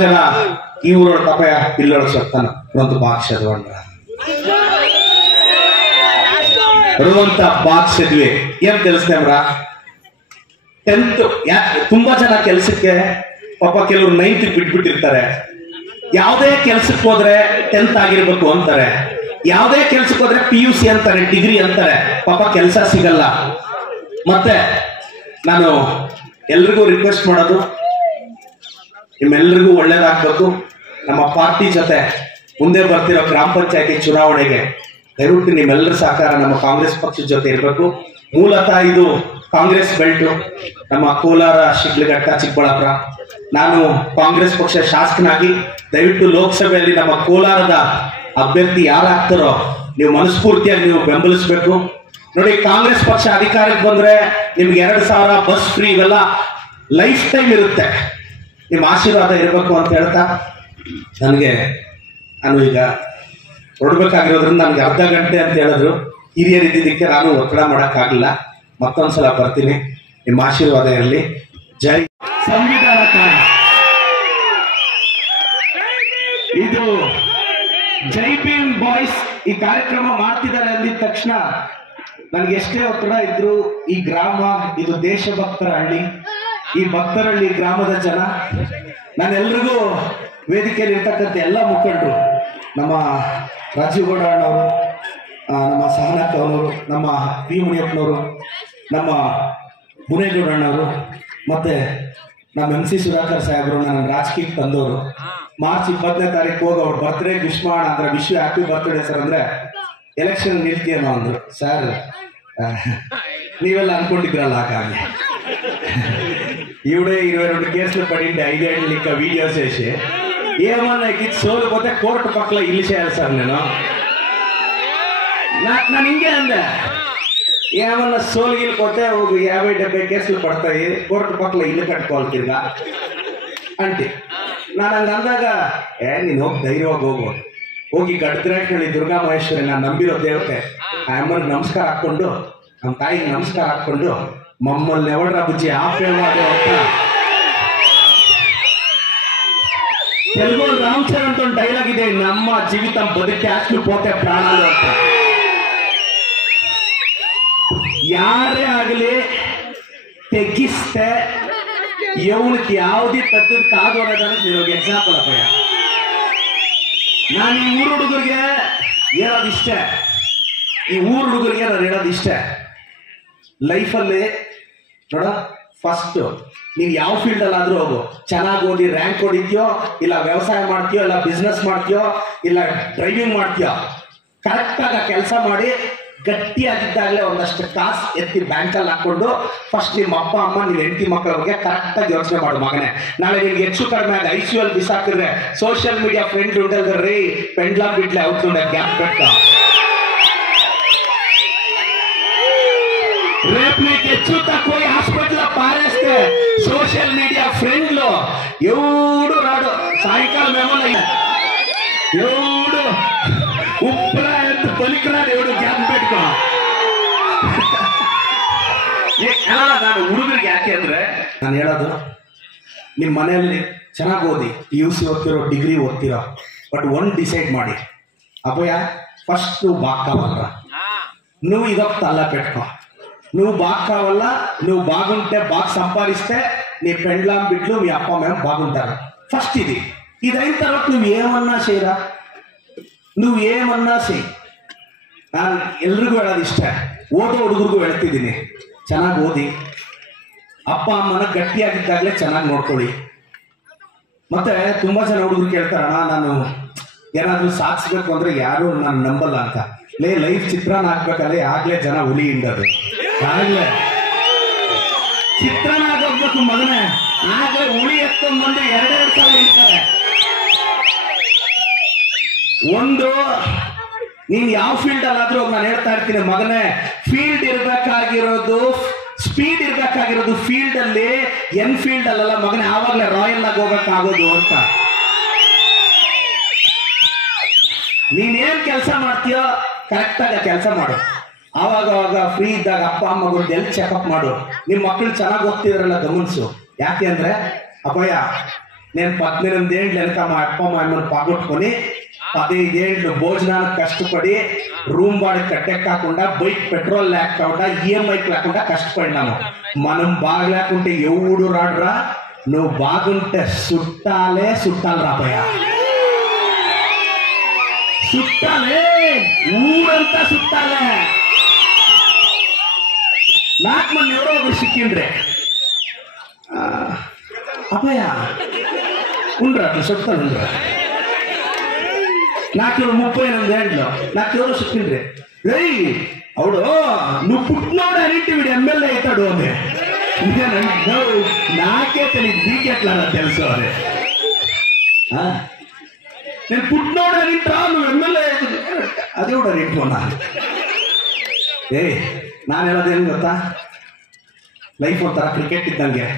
జన ఈ ఊరోడు తప్ప పిల్లడు చెప్తాను కొంత బాగా చదవండి ರುವಂತ ಬಾತ್ ಚದಿವೆ ಏನ್ ತಿಳಿಸ್ತೇವ್ರಾ 10th ತುಂಬಾ ಜನ ಕೆಲಸಕ್ಕೆ ಪಾಪ ಕೆಲವರು 9th ಬಿಟ್ಬಿಟ್ಟಿರ್ತಾರೆ ಯಾವುದೇ ಕೆಲಸಕ್ಕೆ ಹೋದ್ರೆ 10th ಆಗಿರ್ಬೇಕು ಅಂತಾರೆ ಯಾವುದೇ ಕೆಲಸಕ್ಕೆ ಹೋದ್ರೆ PUC ಅಂತಾರೆ ಡಿಗ್ರಿ ಅಂತಾರೆ ಪಾಪ ಕೆಲಸ ಸಿಗಲ್ಲ ಮತ್ತೆ ನಾನು ಎಲ್ರಿಗೂ ರಿಕ್ವೆಸ್ಟ್ ಮಾಡೋದು ನಿಮ್ಮೆಲ್ಲರಿಗೂ ಒಳ್ಳೇದಾಗಬೇಕು ನಮ್ಮ ಪಾರ್ಟಿ ಜೊತೆ ಮುಂದೆ ಬರ್ತಿರೋ ಗ್ರಾಮ ಪಂಚಾಯತಿ ಚುನಾವಣೆಗೆ ದಯವಿಟ್ಟು ನಿಮ್ಮೆಲ್ಲರ ಸಹಕಾರ ನಮ್ಮ ಕಾಂಗ್ರೆಸ್ ಪಕ್ಷದ ಜೊತೆ ಇರಬೇಕು ಮೂಲತಃ ಇದು ಕಾಂಗ್ರೆಸ್ ಬೆಲ್ಟು ನಮ್ಮ ಕೋಲಾರ ಶಿಡ್ಲಘಟ್ಟ ಚಿಕ್ಕಬಳ್ಳಾಪುರ ನಾನು ಕಾಂಗ್ರೆಸ್ ಪಕ್ಷ ಶಾಸಕನಾಗಿ ದಯವಿಟ್ಟು ಲೋಕಸಭೆಯಲ್ಲಿ ನಮ್ಮ ಕೋಲಾರದ ಅಭ್ಯರ್ಥಿ ಯಾರಾಗ್ತಾರೋ ನೀವು ಮನಸ್ಫೂರ್ತಿಯಾಗಿ ನೀವು ಬೆಂಬಲಿಸಬೇಕು ನೋಡಿ ಕಾಂಗ್ರೆಸ್ ಪಕ್ಷ ಅಧಿಕಾರಕ್ಕೆ ಬಂದ್ರೆ ನಿಮ್ಗೆ 2,000 ಬಸ್ ಫ್ರೀ ಇವೆಲ್ಲ ಲೈಫ್ ಟೈಮ್ ಇರುತ್ತೆ ನಿಮ್ಮ ಆಶೀರ್ವಾದ ಇರಬೇಕು ಅಂತ ಹೇಳ್ತಾ ನಾನು ಈಗ ಹೊರಡ್ಬೇಕಾಗಿರೋದ್ರಿಂದ ನನಗೆ ಅರ್ಧ ಗಂಟೆ ಅಂತ ಹೇಳಿದ್ರು ಹಿರಿಯರು ಇದ್ದಿದ್ದಕ್ಕೆ ನಾನು ಒತ್ತಡ ಮಾಡೋಕ್ಕಾಗಲಿಲ್ಲ ಮತ್ತೊಂದ್ಸಲ ಬರ್ತೀನಿ ನಿಮ್ಮ ಆಶೀರ್ವಾದ ಇರಲಿ ಜೈ ಸಂವಿಧಾನ ಇದು ಜೈ ಭೀಮ್ ಬಾಯ್ಸ್ ಈ ಕಾರ್ಯಕ್ರಮ ಮಾಡ್ತಿದ್ದಾರೆ ಅಂದಿದ ತಕ್ಷಣ ನನಗೆ ಎಷ್ಟೇ ಒತ್ತಡ ಇದ್ರು ಈ ಗ್ರಾಮ ಇದು ದೇಶಭಕ್ತರ ಹಳ್ಳಿ ಈ ಭಕ್ತರಹಳ್ಳಿ ಗ್ರಾಮದ ಜನ ನಾನೆಲ್ರಿಗೂ ವೇದಿಕೆಯಲ್ಲಿ ಇರ್ತಕ್ಕಂಥ ಎಲ್ಲ ಮುಖಂಡರು ನಮ್ಮ ರಾಜೀವ್ ಗೌಡ ಅಣ್ಣವರು ನಮ್ಮ ಸಹನಕ್ಕ ಅವರು ನಮ್ಮ ಪಿ ಮುನಿಯಪ್ಪನವರು ನಮ್ಮ ಮುನೇಗೌಡ ಅಣ್ಣವರು ಮತ್ತೆ ನಮ್ಮ MC ಸುಧಾಕರ್ ಸಾಹೇಬರು ನನ್ನ ರಾಜಕೀಯಕ್ಕೆ ತಂದವರು ಮಾರ್ಚ್ 20ನೇ ತಾರೀಕು ಹೋಗಿ ಅವ್ರ ಬರ್ತ್ಡೇ ವಿಶ್ ಮಾಡೋಣ ಅಂದ್ರೆ ವಿಶ್ ಹ್ಯಾಪಿ ಬರ್ತ್ಡೇ ಸರ್ ಅಂದ್ರೆ ಎಲೆಕ್ಷನ್ ನಿಲ್ತೀಯನೋ ಅಂದ್ರು ಸರ್ ನೀವೆಲ್ಲ అన్ಕೊಂಡಿದ್ರಲ್ಲ ಹಾಗಾಗಿ ఈవిడే 22 కేసులు పడింది 5 ఏళ్ళ ఇంకా వీడియోస్ వేసి ఏమన్నా ఇది సోలిపోతే కోర్టు పక్కల ఇల్లు చేయాలి సార్ నేను ಹಿಂಗೆ ಅಂದೆ ఏమన్నా సోలిగిలిపోతే 50-70 కేసులు పడతాయి కోర్టు పక్కల ఇల్లు కట్టుకోవాలి తిరిగా అంటే ನಾನು ಹಂಗೆ ಅಂದಾಗ ನೀನು ಹೋಗಿ ಧೈರ್ಯವಾಗಿ ಹೋಗಿ ಗಡ್ಡರಾಗಿ ದುರ್ಗಾ ಮಹೇಶ್ವರಿ ನಾನು ನಂಬಿರೋ ದೇವತೆ ಆ ಅಮ್ಮನಿಗೆ ನಮಸ್ಕಾರ ಹಾಕ್ಕೊಂಡು ನಮ್ಮ ತಾಯಿಗೆ ನಮಸ್ಕಾರ ಹಾಕ್ಕೊಂಡು ಮಮ್ಮಲ್ని ఎవడ్రా బుజ్జి ఆపేవాడు ಅಂತ తెలుగు రామ్ చరణ్ తో డైలాగ్ ಇದೆ ನಮ್ಮ జీవితం బతికి ఆస్తి పోతే ప్రాణాలు ಅಂತ ಯಾರೇ ಆಗಲಿ ತೆಗಿಸ್ತೆ ಇವನಿಗೆ ಯಾವುದೇ ತದ್ದದ ಕಾದು ಅನ್ನೋದನ್ನ ನಿಮಗೆ ಎಕ್ಸಾಂಪಲ್ ಅಪ್ಪಯ್ಯ ನಾನು ಈ ಊರು ಹುಡುಗರಿಗೆ ಹೇಳೋದು ಇಷ್ಟೇ ಈ ಊರು ಹುಡುಗರಿಗೆ ನಾನು ಹೇಳೋದು ಇಷ್ಟೇ ಲೈಫಲ್ಲಿ ನೋಡ ಫಸ್ಟ್ ನೀನು ಯಾವ ಫೀಲ್ಡಲ್ಲಾದರೂ ಹೋಗು ಚೆನ್ನಾಗಿ ಓದಿ ರ್ಯಾಂಕ್ ಹೊಡಿತೀಯೋ ಇಲ್ಲ ವ್ಯವಸಾಯ ಮಾಡ್ತೀಯೋ ಇಲ್ಲ ಬಿಸ್ನೆಸ್ ಮಾಡ್ತೀಯೋ ಇಲ್ಲ ಡ್ರೈವಿಂಗ್ ಮಾಡ್ತೀಯೋ ಕರೆಕ್ಟಾಗಿ ಕೆಲಸ ಮಾಡಿ ಗಟ್ಟಿಯಾಗಿದ್ದಾಗಲೇ ಒಂದಷ್ಟು ಕಾಸು ಎತ್ತಿ ಬ್ಯಾಂಕಲ್ಲಿ ಹಾಕೊಂಡು ಫಸ್ಟ್ ನಿಮ್ಮ ಅಪ್ಪ ಅಮ್ಮ ನಿಮ್ಮ ಹೆಂಡತಿ ಮಕ್ಕಳ ಬಗ್ಗೆ ಕರೆಕ್ಟಾಗಿ ಯೋಚನೆ ಮಾಡು ಮಗನೇ ನಾಳೆ ನಿಮ್ಗೆ ಹೆಚ್ಚು ಕಡಿಮೆ ಆಗಿ ICU ಬಿಸಾಕಿದ್ರೆ ಸೋಷಿಯಲ್ ಮೀಡಿಯಾ ಫ್ರೆಂಡ್ ಉಂಟಲ್ರಿ ಪೆಂಡ್ಲಾ ಬಿಡ್ಲೆ అవుతుండే ಗ್ಯಾಪ್ పెట్ట రేపు నీకు హెచ్చు తక్కువ హాస్పిటల్ పారేస్తే సోషల్ మీడియా ఫ్రెండ్లు ఎవడు రాడు సాయంకాలం ఏమన్నా ఎవడు ఉప్పురా ఎంత పలికిరాడు ఎవడు ಗ್ಯಾಪ್ పెట్టుకో ನಾನು ಹುಡುಗರಿಗೆ ಯಾಕೆ ಅಂದ್ರೆ ನಾನು ಹೇಳೋದು ನಿಮ್ಮ ಮನೆಯಲ್ಲಿ ಚೆನ್ನಾಗಿ ಓದಿ PUC ಓದ್ತಿರೋ ಡಿಗ್ರಿ ಓದ್ತಿರೋ ಬಟ್ ಒಂದು ಡಿಸೈಡ್ ಮಾಡಿ అపోయ ఫస్ట్ నువ్వు బాగా కావాలరా నువ్వు ఇదొక తల్ల పెట్టుకో నువ్వు బాగా కావాలా నువ్వు బాగుంటే బాగా సంపాదిస్తే నీ పెండ్లాం బిడ్డలు మీ అప్ప మేము బాగుంటారు ఫస్ట్ ఇది అయిన తర్వాత నువ్వు ఏమన్నా చేయరా నువ్వు ఏమన్నా చెయ్యి ನಾನು ಎಲ್ರಿಗೂ ಹೇಳೋದು ಇಷ್ಟ ಓದೋ ಹುಡುಗರಿಗೂ ಹೇಳ್ತಿದ್ದೀನಿ ಚೆನ್ನಾಗಿ ಓದಿ ಅಪ್ಪ ಅಮ್ಮನ ಗಟ್ಟಿಯಾಗಿದ್ದಾಗಲೇ ಚೆನ್ನಾಗಿ ನೋಡ್ಕೊಳ್ಳಿ ಮತ್ತೆ ತುಂಬಾ ಜನ ಹುಡುಗರು ಕೇಳ್ತಾರಣ್ಣ ನಾನು ಏನಾದರೂ ಸಾಧಿಸ್ಬೇಕು ಅಂದ್ರೆ ಯಾರು ನಾನು ನಂಬಲ್ಲ ಅಂತ ಲೈಫ್ ಚಿತ್ರಾನ್ನ ಹಾಕ್ಬೇಕಾದ್ರೆ ಆಗ್ಲೇ ಜನ ಹುಲಿ ಹಿಂಡದು ಆಗ್ಲೇ ಚಿತ್ರಾನ್ನ ಹಾಕೋಗ್ಬೇಕು ಮಗನೇ ಆಗ್ಲೇ ಹುಳಿ ಎತ್ಕೊಂಡ್ ಬಂದು 2 ಸಲ ಹಿಂಡ್ತಾರೆ ಒಂದು ನೀನ್ ಯಾವ ಫೀಲ್ಡ್ ಅಲ್ಲಾದ್ರೂ ನಾನು ಹೇಳ್ತಾ ಇರ್ತೀನಿ ಮಗನೇ ಫೀಲ್ಡ್ ಇರ್ಬೇಕಾಗಿರೋದು ಸ್ಪೀಡ್ ಇರ್ಬೇಕಾಗಿರೋದು ಫೀಲ್ಡ್ ಅಲ್ಲಿ ಎನ್ಫೀಲ್ಡ್ ಅಲ್ಲ ಮಗನೇ ಆವಾಗಲೇ ರಾಯಲ್ ಆಗಿ ಹೋಗಕ್ಕಾಗೋದು ಅಂತ ನೀನೇನ್ ಕೆಲಸ ಮಾಡ್ತೀಯೋ ಕರೆಕ್ಟ್ ಆಗಿ ಕೆಲಸ ಮಾಡು ಆವಾಗ ಫ್ರೀ ಇದ್ದಾಗ ಅಪ್ಪ ಅಮ್ಮಗೊಂದು ಎಲ್ಲಿ ಚೆಕಪ್ ಮಾಡು ನಿಮ್ಮ ಮಕ್ಕಳು ಚೆನ್ನಾಗಿ ಓದ್ತಿದ್ರಲ್ಲ ಗಮನಿಸು ಯಾಕೆ ಅಂದ್ರೆ ಅಪ್ಪಯ್ಯ నేను 18 ఏళ్ళు వెనక మా అప్ప మా అమ్మని పాగొట్టుకొని 15 ఏళ్ళు భోజనానికి కష్టపడి రూమ్ వాడికి కట్టే కాకుండా బైక్ పెట్రోల్ లేకుండా ఈఎంఐకి లేకుండా కష్టపడినాము. మనం బాగా లేకుంటే ఎవడు రాడురా, నువ్వు బాగుంటే చుట్టాలు రాబోయా, చుట్టాలే, ఊరంతా చుట్టాలే. నాకు మన ఎవరో ఒకరు సిక్కిండ్రే, అబ్బాయ ఉండరా అట్లా చెప్తాను ఉండరా. నాకు 38 ఏళ్ళు నాకు ఎవరో చెప్పిండ్రే, రేయ్ అవుడు నువ్వు పుట్టినోడు అనింటి వీడు ఎమ్మెల్యే అవుతాడు అని. నాకే తెలియదు, నీకెట్లా తెలుసు అని. నేను పుట్టినోడు అనింటా నువ్వు ఎమ్మెల్యే అవుతుంది, అది కూడా అనింటున్నా. ನಾನು ಹೇಳೋದೇನು ಗೊತ್ತಾ, ಲೈಫ್ ಒಂಥರ ಕ್ರಿಕೆಟ್ ಇದ್ದಂಗೆ.